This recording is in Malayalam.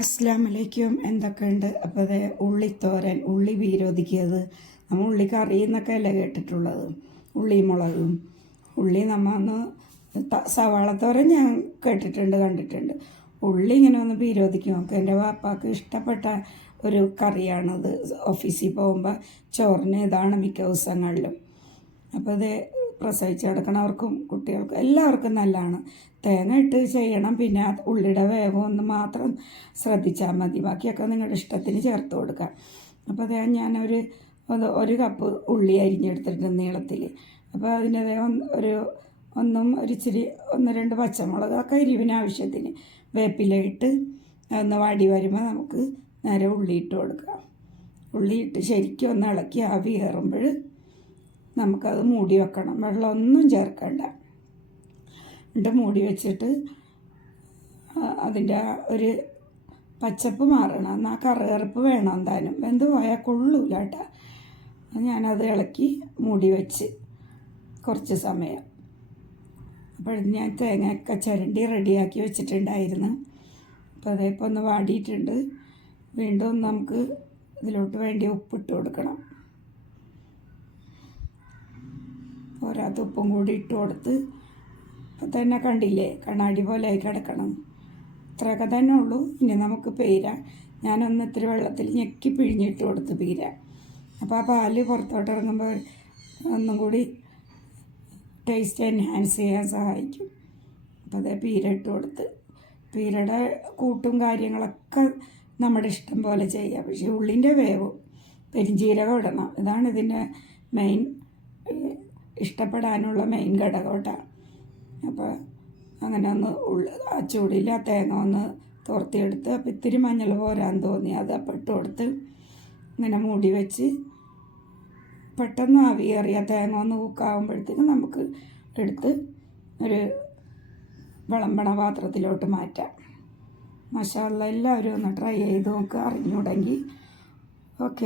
അസ്സാം അലൈക്കും എന്തൊക്കെയുണ്ട്? അപ്പോൾ അതെ ഉള്ളിത്തോരൻ ഉള്ളി വീരോധിക്കിയത് നമ്മൾ ഉള്ളി കറി അല്ലേ കേട്ടിട്ടുള്ളത്. ഉള്ളി മുളകും ഉള്ളി സവാളത്തോരൻ സവാള തോരൻ ഞാൻ കേട്ടിട്ടുണ്ട് കണ്ടിട്ടുണ്ട്. ഉള്ളി ഇങ്ങനെ ഒന്ന് വീരോധിക്കും നമുക്ക് എന്റെ വാപ്പാക്ക് ഇഷ്ടപ്പെട്ട ഒരു കറിയാണത്. ഓഫീസിൽ പോകുമ്പോൾ ചോറിന് ഇതാണ് മിക്ക ദിവസങ്ങളിലും. അപ്പോൾ ഇത് പ്രസവിച്ച് കിടക്കണവർക്കും കുട്ടികൾക്കും എല്ലാവർക്കും നല്ലതാണ്. തേങ്ങ ഇട്ട് ചെയ്യണം. പിന്നെ ഉള്ളിയുടെ വേഗം ഒന്ന് മാത്രം ശ്രദ്ധിച്ചാൽ മതി. ബാക്കിയൊക്കെ നിങ്ങളുടെ ഇഷ്ടത്തിന് ചേർത്ത് കൊടുക്കാം. അപ്പോൾ അതേ ഞാനൊരു ഒരു- കപ്പ് ഉള്ളി അരിഞ്ഞെടുത്തിട്ടുണ്ട് നീളത്തിൽ അപ്പോൾ അതിന്റെ അതേ ഒരു ഒന്നും ഒരു ഇച്ചിരി ഒന്ന് രണ്ട് പച്ചമുളക് ഒക്കെ എരിവിന് ആവശ്യത്തിന്. വേപ്പില ഇട്ട് ഒന്ന് വാടി വരുമ്പോൾ നമുക്ക് നേരെ ഉള്ളി ഇട്ട് കൊടുക്കാം. ഉള്ളി ഇട്ട് ശരിക്കും ഒന്ന് ഇളക്കി ആവി കയറുമ്പോൾ നമുക്കത് മൂടി വെക്കണം. വെള്ളമൊന്നും ചേർക്കണ്ട. എന്നിട്ട് മൂടി വെച്ചിട്ട് അതിന്റെ ഒരു പച്ചപ്പ് മാറണം. എന്നാൽ കറുകറുപ്പ് വേണം എന്തായാലും. വെന്ത് പോയാൽ കൊള്ളൂല കേട്ടോ. ഞാനത് ഇളക്കി മൂടി വെച്ച് കുറച്ച് സമയം. അപ്പോൾ ഞാൻ തേങ്ങയൊക്കെ ചിരണ്ടി റെഡിയാക്കി വെച്ചിട്ടുണ്ടായിരുന്നു. അപ്പോൾ അതേപോലെ ഒന്ന് വാടിയിട്ടുണ്ട്. വീണ്ടും നമുക്ക് ഇതിലോട്ട് വേണ്ടി ഉപ്പിട്ട് കൊടുക്കണം. പോരാത്ത ഉപ്പും കൂടി ഇട്ട് കൊടുത്ത് ഇപ്പം തന്നെ കണ്ടില്ലേ കണ്ണാടി പോലെ ആയി കിടക്കണം. ഇത്രയൊക്കെ തന്നെ ഉള്ളൂ. പിന്നെ നമുക്ക് പേര. ഞാനൊന്ന് ഇത്തിരി വെള്ളത്തിൽ ഞെക്കി പിഴിഞ്ഞിട്ട് കൊടുത്ത് പീര. അപ്പോൾ ആ പാൽ പുറത്തോട്ട് ഇറങ്ങുമ്പോൾ ഒന്നും കൂടി ടേസ്റ്റ് എൻഹാൻസ് ചെയ്യാൻ സഹായിക്കും. അപ്പോൾ അതേ പീര ഇട്ട് കൊടുത്ത്. പീരയുടെ കൂട്ടും കാര്യങ്ങളൊക്കെ നമ്മുടെ ഇഷ്ടം പോലെ ചെയ്യാം. പക്ഷേ ഉള്ളിന്റെ വേവും പെരിഞ്ചീരകം ഇടണം. ഇതാണ് ഇതിന്റെ മെയിൻ ഇഷ്ടപ്പെടാനുള്ള മെയിൻ ഘടകം കേട്ടോ അപ്പോൾ അങ്ങനെ ഒന്ന് ഉള്ള ആ ചൂടിൽ ആ തേങ്ങ ഒന്ന് തോർത്തിയെടുത്ത് അപ്പം ഇത്തിരി മഞ്ഞൾ പോരാൻ തോന്നി. അത് അപ്പം ഇട്ട് കൊടുത്ത് ഇങ്ങനെ മൂടി വെച്ച് പെട്ടെന്ന് ആവി കയറിയ തേങ്ങ ഒന്ന് ഊക്കാവുമ്പോഴത്തേക്കും നമുക്ക് എടുത്ത് ഒരു വിളമ്പണ പാത്രത്തിലോട്ട് മാറ്റാം. മസാല എല്ലാവരും ഒന്ന് ട്രൈ ചെയ്ത് നോക്കുക അറിഞ്ഞൂടെങ്കിൽ ഓക്കെ